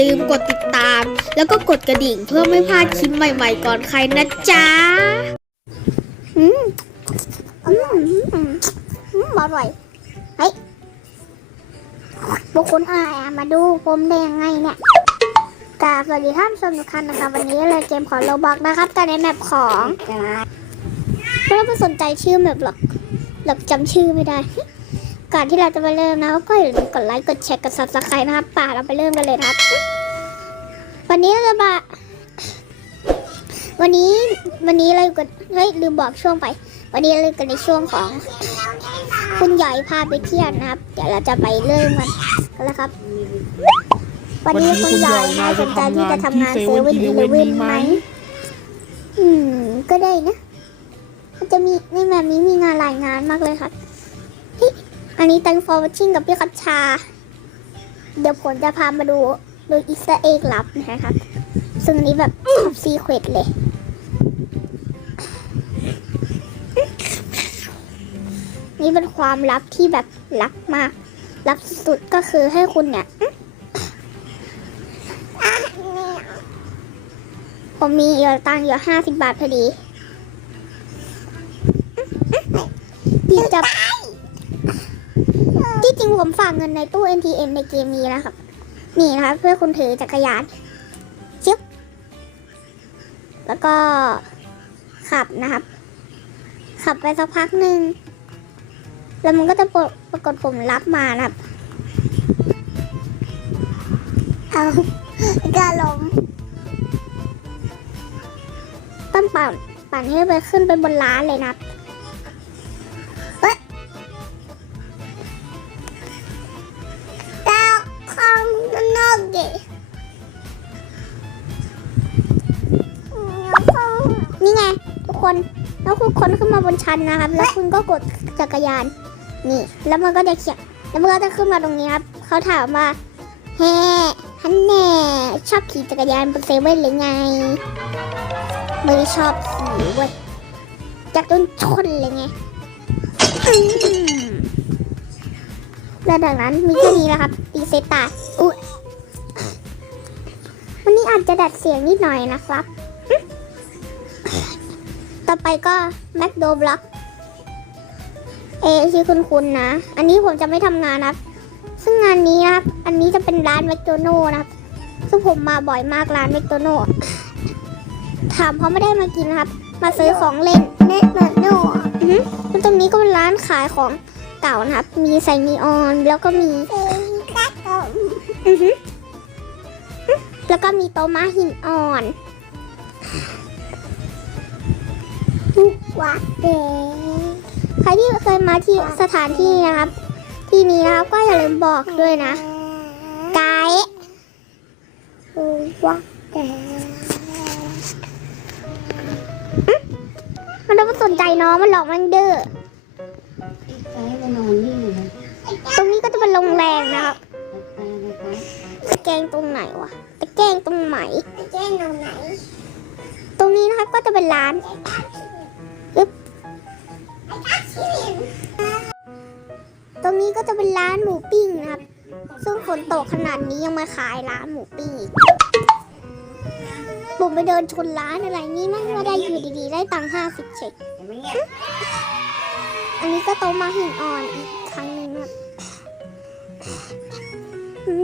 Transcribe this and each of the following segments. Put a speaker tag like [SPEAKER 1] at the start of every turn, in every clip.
[SPEAKER 1] ลืมกดติดตาม แล้วก็กดกระดิ่งเพื่อไม่พลาดคลิปใหม่ๆก่อนใครนะจ๊ะ
[SPEAKER 2] อืมอืมอืมอืมอร่อยเฮ้ยบุคคลอะไรอมาดูผมได้ยังไงเนี่ยกาสวัสดีท่านผู้ชมทุกท่านนะครับวันนี้เลยเกมของโรบอกนะครับแต่ในแมปของไม่ต้องไปสนใจชื่อแมปหรอกหรอกจำชื่อไม่ได้ ก่อนที่เราจะไปเริ่มนะก็อย่าลืมกดไลค์กดแชร์กด subscribe นะครับป่าเราไปเริ่มกันเลยนะครับ วันนี้เราจะมาวันนี้วันนี้เราอยู่กันเฮ้ยลืมบอกช่วงไป วันนี้เราอยู่กันในช่วงของ คุณใหญ่พาไปเที่ยวนะครับ เดี๋ยวเราจะไปเริ่มกันกันแล้วครับ วันนี้คุณใหญ่น่าสนใจที่จะทำงานเซเว่นอีเลเว่นไหมอืมก็ได้นะมันจะมีในแบบนี้มีงานหลายงานมากเลยครับเฮ้ย อันนี้ตังฟอร์วชิ่งกับพี่คัชชา เดี๋ยวผมจะพามาดูโดยอีสเอ็กลับนะครับ ซึ่งอันนี้แบบท็อปซีเควตเลย นี่เป็นความลับที่แบบลับมาก ลับสุดก็คือให้คุณเนี่ย ผมมีเยอะตังค์อะห้าสิบบาทพอดีดีจับ ที่จริงผมฝากเงินในตู้ NTM ในเกมนี้นะครับ นี่นะครับเพื่อคุณถือจักรยานชึบแล้วก็ขับนะครับ ขับไปสักพักหนึ่งแล้วมันก็จะปรปรากฏผมรับมานะครับเอากาล้มต้องปั่นปั่นให้ไปขึ้นไปบนร้านเลยนะครับ แล้วคุณค้นขึ้นมาบนชั้นนะครับ แล้วคุณก็กดจักรยาน นี่ แล้วมันก็จะเขียนแล้วมันก็จะขึ้นมาตรงนี้ครับ เขาถามว่าแฮ่ฮันแน่ชอบขี่จักรยานบนเซเว่นหรือไงไม่ได้ชอบขี่เว้ยอยากโดนชนเลยไงและดังนั้นมีแค่นี้แหละครับตีเซตาอุ้ยวันนี้อาจจะดัดเสียงนิดหน่อยนะครับ อไปก็แมคโดบล็อกเอชื่อคุณคุณนะ อันนี้ผมจะไม่ทำงานนะครับ ซึ่งงานนี้นะครับ อันนี้จะเป็นร้านแมคโดนัลล์นะครับ ซึ่งผมมาบ่อยมากร้านแมคโดนัลล์ถามเพราะไม่ได้มากินนะครับ มาซื้อของเล่นแมคโดนัลล์อือหือแล้วตรงนี้ก็เป็นร้านขายของเก่านะครับ มีไซนีออน แล้วก็มีอือหือแล้วก็มีโตะม้าหินอ่อน วัดเดใครที่เคยมาที่สถานที่นะครับ ที่นี้นะครับก็อย่าลืมบอกด้วยนะ ไกด์วัดเดมันต้องสนใจน้องมันหลอกมันดื้อ
[SPEAKER 3] ไปไปนอนนี่นะ
[SPEAKER 2] ตรงนี้ก็จะเป็นโรงแรมนะครับ
[SPEAKER 3] ไปไปไป
[SPEAKER 2] ตะแกรงตรงไหนวะตะแกรงตรงไหนตะแกรงตรงไหน ตรงนี้นะครับก็จะเป็นร้านอึ๊บ ตรงนี้ก็จะเป็นร้านหมูปิ้งนะครับ ซึ่งฝนตกขนาดนี้ยังมาขายร้านหมูปิ้งอีกผมไปเดินชนร้านอะไรนี่มันไม่ได้อยู่ดีๆ ได้ตังค์ห้าสิบเช็ค
[SPEAKER 3] เดี๋ยวไม่เงียบ
[SPEAKER 2] อันนี้ก็โตมาหินอ่อนอีกครั้งหนึ่งครับ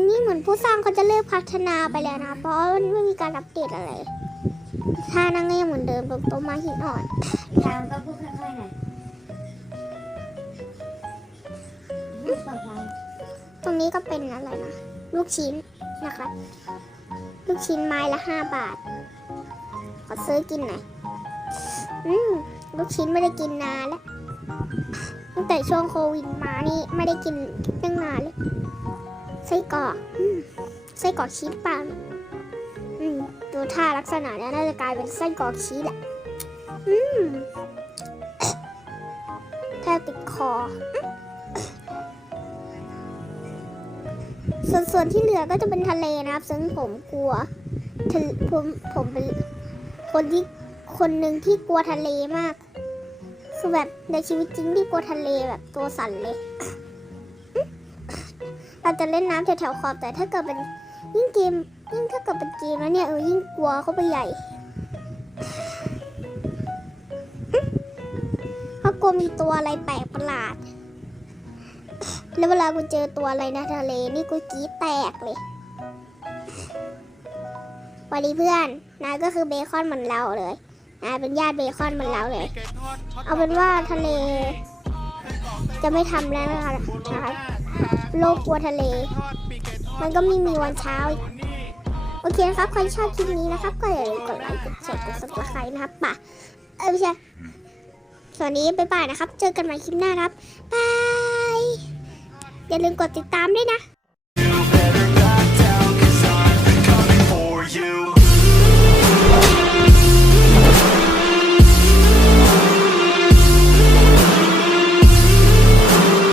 [SPEAKER 2] นี่เหมือนผู้สร้างเขาจะเลิกพัฒนาไปแล้วนะ เพราะมันไม่มีการอัปเดตอะไรท่านั่งก็ยังเหมือนเดิมตรงโตมาหินอ่อน
[SPEAKER 3] ตามก็พูดค่อยๆหน่อย
[SPEAKER 2] ตรงนี้ก็เป็นอะไรนะ ลูกชิ้นนะคะ ลูกชิ้นไม้ละห้าบาท ขอซื้อกินหน่อยอืมลูกชิ้นไม่ได้กินนานแล้วตั้งแต่ช่วงโควิดมานี่ไม่ได้กินตั้งนานเลยไส้กรอกไส้กรอกชีสปังอืมดูท่าลักษณะแล้วน่าจะกลายเป็นไส้กรอกชีสแหละอืมแทบติดคอ ส่วนส่วนที่เหลือก็จะเป็นทะเลนะครับ ซึ่งผมกลัวผมผมเป็นคนที่คนหนึ่งที่กลัวทะเลมากคือแบบในชีวิตจริงที่กลัวทะเลแบบตัวสั่นเลย เราจะเล่นน้ำแถวๆขอบแต่ถ้าเกิดเป็นยิ่งเกมยิ่งถ้าเกิดเป็นเกมแล้วเนี่ยเออยิ่งกลัวเขาไปใหญ่เพรากลัวมีตัวอะไรแปลกประหลาด แล้วเวลากูเจอตัวอะไรในทะเลนี่กูกรี๊ดแตกเลยวัสดีเพื่อนนายก็คือเบคอนเหมือนเราเลยนายเป็นญาติเบคอนเหมือนเราเลย เอาเป็นว่าทะเล จะไม่ทำแล้วนะครับโลกกลัวทะเล มันก็ไม่มีวันเช้าอีกโอเคนะครับใครชอบคลิปนี้นะครับ ก็อย่าลืมกดไลค์กดแชร์กด subscribe นะครับป่ะเออไม่ใช่สวัสดีบ๊ายบายนะครับ เจอกันใหม่คลิปหน้าครับบาย อย่าลืมกดติดตามด้วยนะ